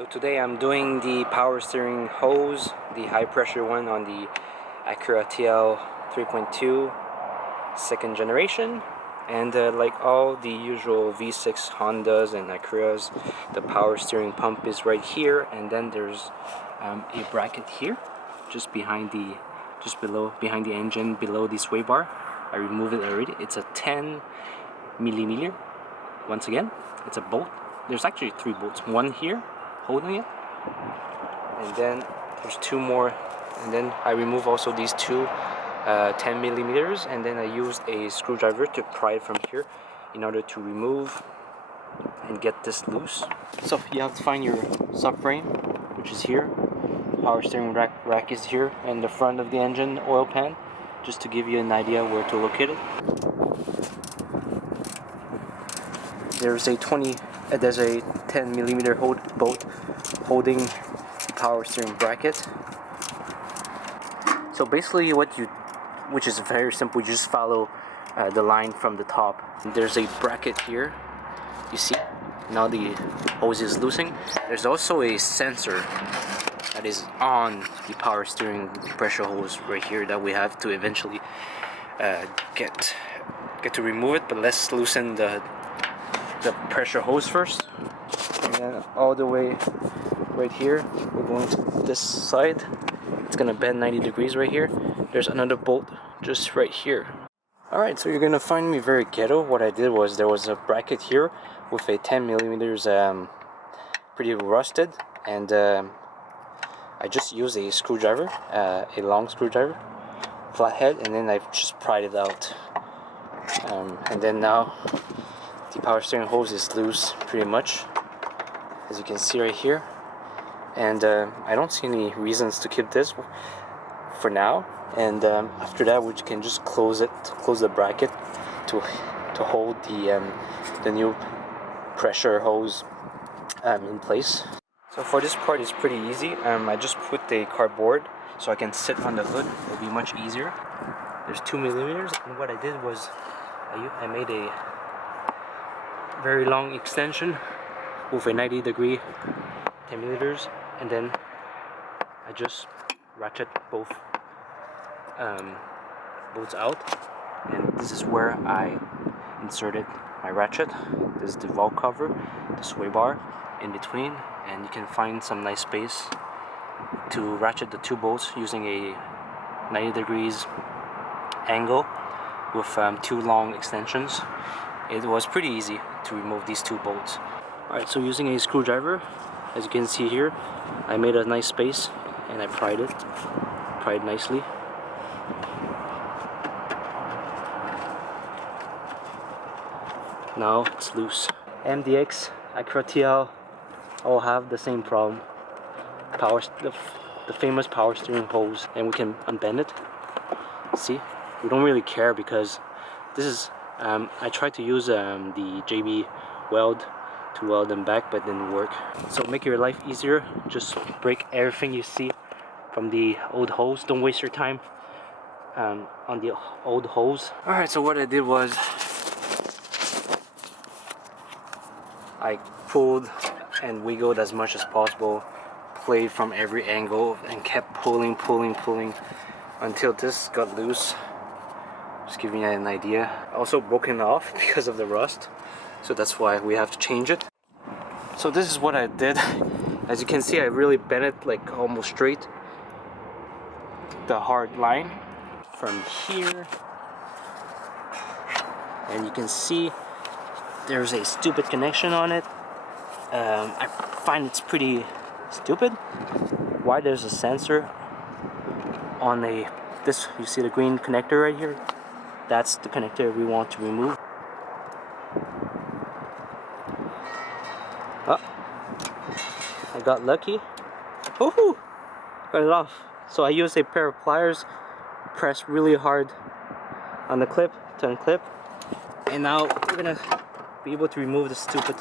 So today I'm doing the power steering hose, the high pressure one on the Acura TL 3.2 second generation, and like all the usual V6 Hondas and Acuras, the power steering pump is right here, and then there's a bracket here just behind the engine, below the sway bar. I removed it already. It's a 10 millimeter. Once again, it's a bolt. There's actually 3 bolts, one here holding it, and then there's 2 more, and then I remove also these 2 10 millimeters, and then I used a screwdriver to pry it from here in order to remove and get this loose. So you have to find your subframe, which is here. The power steering rack is here, and the front of the engine oil pan, just to give you an idea where to locate it. There's a 10 millimeter bolt holding the power steering bracket. So basically which is very simple, you just follow the line from the top. There's a bracket here, you see, now the hose is loosening. There's also a sensor that is on the power steering pressure hose right here that we have to eventually get to remove it, but let's loosen the pressure hose first. And then all the way right here, we're going to this side. It's gonna bend 90 degrees right here. There's another bolt just right here. Alright, so you're gonna find me very ghetto. What I did was, there was a bracket here with a 10 millimeters pretty rusted, and I just used a screwdriver, a long screwdriver, flathead, and then I just pried it out. And then now the power steering hose is loose pretty much, as you can see right here, and I don't see any reasons to keep this for now. And after that, we can just close the bracket to hold the new pressure hose in place. So for this part, it's pretty easy. I just put the cardboard so I can sit on the hood. It'll be much easier. There's 2 millimeters, and what I did was I made a very long extension with a 90 degree 10 millimeters, and then I just ratchet both bolts out, and this is where I inserted my ratchet. This is the valve cover, the sway bar in between, and you can find some nice space to ratchet the 2 bolts using a 90 degrees angle with 2 long extensions. It was pretty easy to remove these 2 bolts. Alright, so using a screwdriver, as you can see here, I made a nice space and I pried nicely. Now it's loose. MDX, Acura TL all have the same problem. The famous power steering hose, and we can unbend it. See, we don't really care because this is. I tried to use the JB weld to weld them back, but it didn't work. So make your life easier, just break everything you see from the old hose. Don't waste your time on the old hose. Alright, so what I did was I pulled and wiggled as much as possible, played from every angle, and kept pulling until this got loose. Just giving you an idea. Also broken off because of the rust, so that's why we have to change it. So this is what I did. As you can see, I really bent it like almost straight, the hard line from here, and you can see there's a stupid connection on it. I find it's pretty stupid why there's a sensor on this. You see the green connector right here? That's the connector we want to remove. Oh, I got lucky. Woohoo! Got it off. So I used a pair of pliers, press really hard on the clip to unclip, and now we're gonna be able to remove the stupid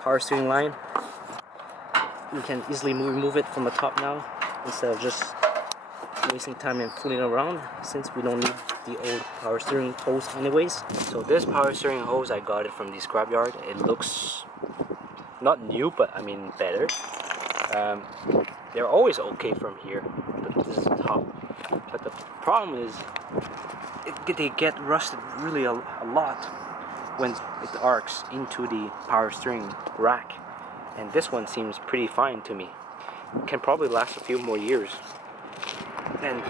power steering line. We can easily remove it from the top now, instead of just wasting time and fooling around, since we don't need the old power steering hose anyways. So this power steering hose, I got it from the scrapyard. It looks not new, but I mean better. they're always okay from here. This is the top. But the problem is, they get rusted really a lot when it arcs into the power steering rack. And this one seems pretty fine to me. It can probably last a few more years. And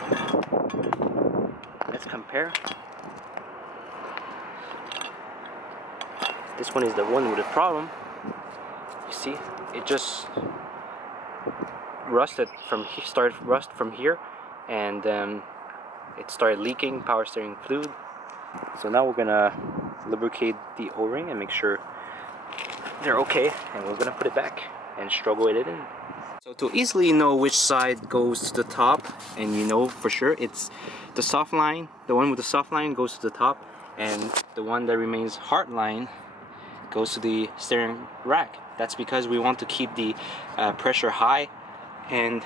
let's compare. This one is the one with the problem. You see, it just rusted from started rust from here, and it started leaking power steering fluid. So now we're gonna lubricate the O-ring and make sure they're okay, and we're gonna put it back and struggle it in. So to easily know which side goes to the top, and you know for sure it's the soft line, the one with the soft line goes to the top, and the one that remains hard line goes to the steering rack. That's because we want to keep the pressure high and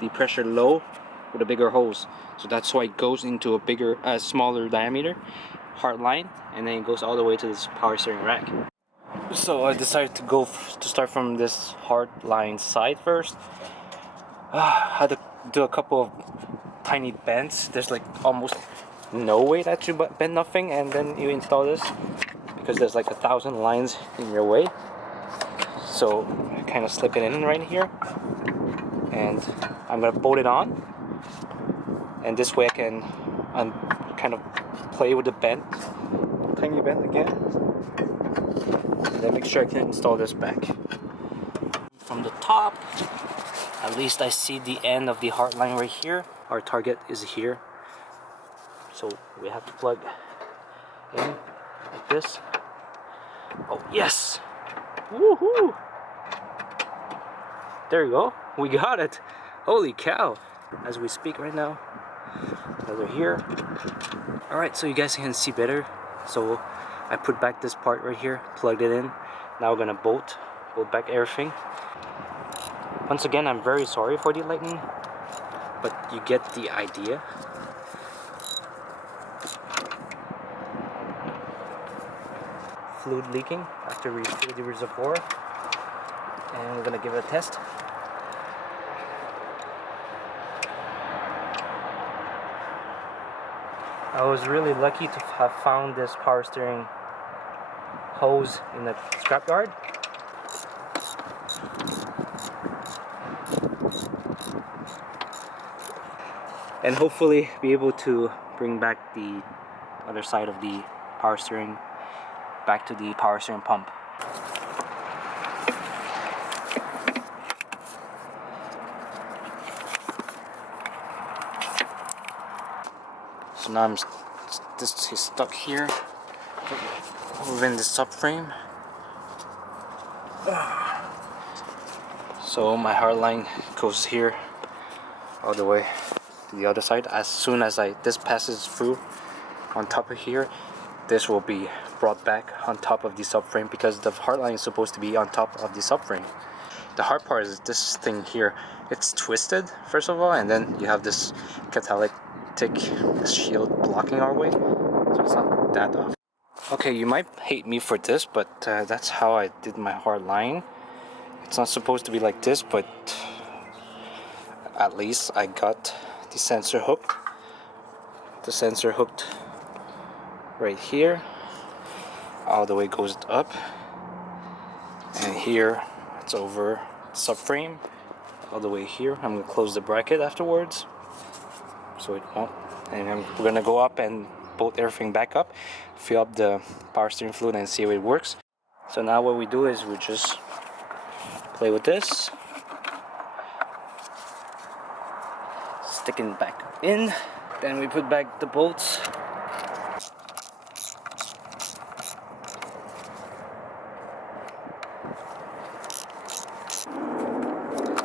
the pressure low with a bigger hose. So that's why it goes into a bigger, smaller diameter hard line, and then it goes all the way to this power steering rack. So I decided to start from this hard line side first. I had to do a couple of tiny bends. There's like almost no way that you bend nothing and then you install this, because there's like 1,000 lines in your way. So I kind of slip it in right here, and I'm gonna bolt it on, and this way I can kind of play with the bend, tiny bend again, and then make sure I can install this back. From the top, at least I see the end of the hard line right here. Our target is here, so we have to plug in like this. Oh yes! Woohoo! There you go. We got it. Holy cow! As we speak right now, they're here. All right, so you guys can see better. So I put back this part right here, plugged it in. Now we're gonna bolt back everything. Once again, I'm very sorry for the lightning, but you get the idea. Fluid leaking after we fill the reservoir, and we're gonna give it a test. I was really lucky to have found this power steering hose in the scrapyard. And hopefully be able to bring back the other side of the power steering back to the power steering pump. So now this is stuck here within the subframe. So my hard line goes here all the way to the other side. As soon as this passes through on top of here, this will be brought back on top of the subframe, because the hard line is supposed to be on top of the subframe. The hard part is this thing here. It's twisted first of all, and then you have this catalytic shield blocking our way, so it's not that off. Okay, you might hate me for this, but that's how I did my hard line. It's not supposed to be like this, but at least I got the sensor hooked. The sensor hooked right here, all the way goes up, and here it's over the subframe all the way here. I'm gonna close the bracket afterwards, so it won't. And we're gonna go up and bolt everything back up, fill up the power steering fluid, and see how it works. So now what we do is we just play with this, sticking back in, then we put back the bolts.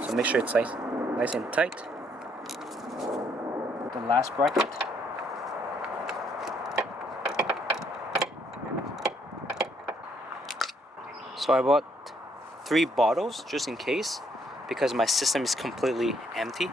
So make sure it's nice and tight. The last bracket. So I bought 3 bottles just in case, because my system is completely empty.